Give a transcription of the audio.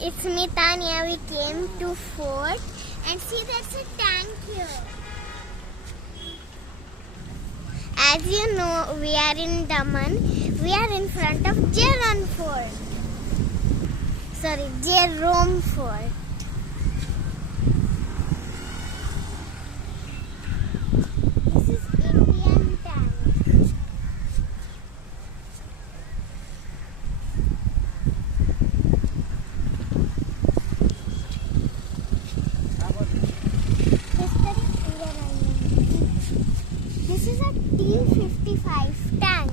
It's me, Tanya. We came to fort and see there's a tank here. As you know, we are in Daman. We are in front of Jerome Fort. Jerome Fort. This is Indian tank. This is a T-55 tank.